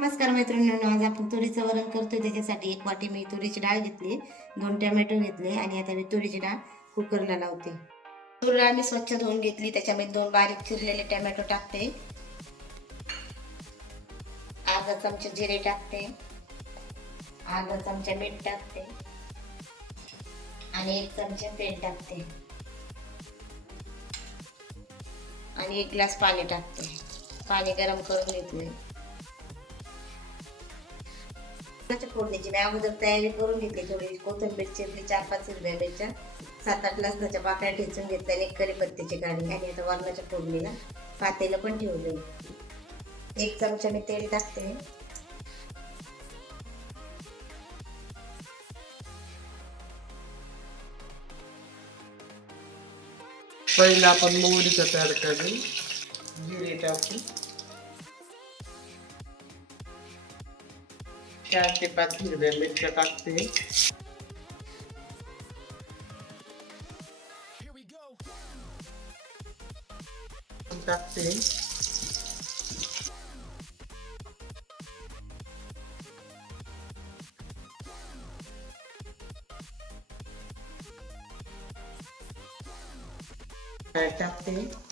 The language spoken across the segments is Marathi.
नमस्कार मैत्रिणींनो आज आपण तुरीचं वरण करतोय. त्याच्यासाठी एक वाटी मी तुरीची डाळ घेतली दोन टोमॅटो घेतले आणि आता मी तुरीची डाळ कुकरला लावते. तूर डाळ मी स्वच्छ धुवून घेतली त्याच्यामध्ये दोन बारीक चिरलेले टोमॅटो टाकते. अर्धा चमचा जिरे टाकते. अर्धा चमचा मीठ टाकते. आणि एक चमचा तेल टाकते. आणि एक ग्लास पाणी टाकते. पाणी गरम करून घेतले फोडणीची मी अगोदर तयारी करून घेतली थोडी कोथिंबीर चिरली चार पाच हिरव्या मिरच्या सात आठ लसणाच्या पाकळ्या ठेचून घेतल्या आणि एक कढीपत्त्याची काढली आणि आता वरणाच्या फोडणीला पातेलं पण ठेवले एक चमचा मी तेल टाकते. पहिलं आपण मोहरीचा तयार करू. जिरे टाकू. चार ते पाच हिरव्या मिरच्या टाकते टाकते काय टाकते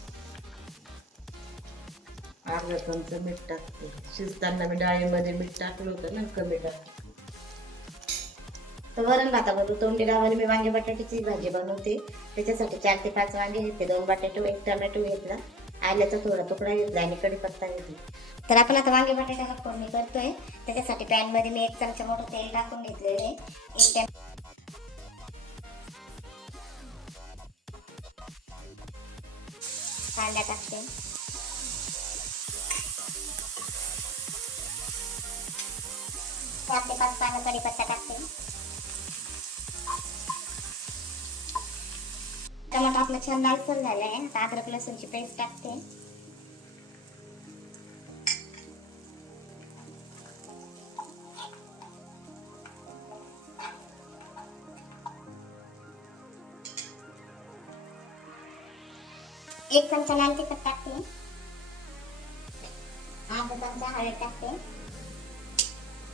अर्धा चमचा मीठ टाकते. शिजताना मी डाळीमध्ये मीठ टाकलं होतं ना कमी टाकते तर वरण भाताबरोबर तोंडी डावाने मी वांगे बटाट्याची भाजी बनवते. त्याच्यासाठी चार ते पाच वांगे घेते. दोन बटाटो एक टोमॅटो घेतला. आल्याचा थोडा तुकडा घेतला आणि कढीपत्ता घेतली. तर आपण आता वांगे बटाट्याला फोडणी करतोय. त्याच्यासाठी पॅनमध्ये मी एक चमचा मोठं तेल टाकून घेतलेले एक टॅम कांदा टाकते. पाच पानं कढीपत्ता टाकते. टमाटर आपलं छान लालसर झाला आहे आता अद्रक लसूणची पेस्ट टाकते. एक चमचा लाल तिखट टाकते. अर्धा चमचा हळद टाकते.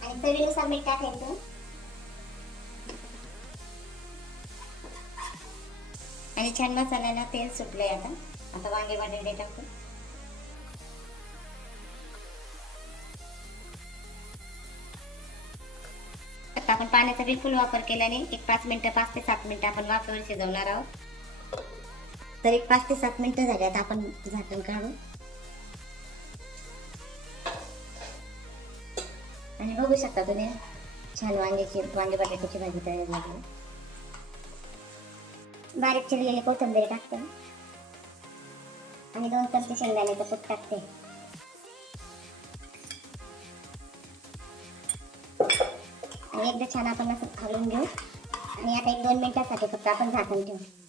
आणि चवीनुसार मीठ टाकायचं आणि छान मसाल्याला तेल सुटलंय आता. आता वांगे बटाटे टाकतो आता आपण पाण्याचा बिलकुल वापर केल्याने एक पाच मिनिटं पाच ते सात मिनिटं आपण वाफेवर शिजवणार आहोत. तर एक पाच ते सात मिनिटं झाली आता आपण झाकण काढू. आणि बघू शकता तुम्ही छान वांग्याची वांगे बटाट्याची भाजी तयार झाली बारीक चिरलेली कोथिंबीर टाकते आणि दोन चमचे शेंगदाण्याचं कूट टाकते आणि एकदा छान आपण असं घालून घेऊ आणि आता एक दोन मिनिटासाठी फक्त आपण झाकण ठेवू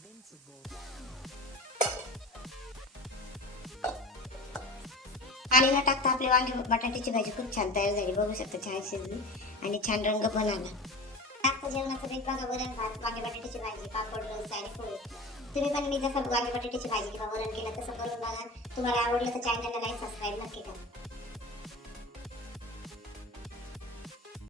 आणि न टाकता आपली वांगी बटाट्याची भाजी खूप छान तयार झाली. बघू शकता छान शिजली आणि छान रंग पण आला. आजचं जेवणाचं बेत बघा वरण भात वांगे बटाट्याची भाजी पापड लोणचं आणि पोळी तुम्ही पण मी जसं वांगे बटाट्याची भाजी किंवा वरण केलं तसं करून बघा. तुम्हाला आवडलं तर चॅनलला लाईक सबस्क्राईब नक्की करा.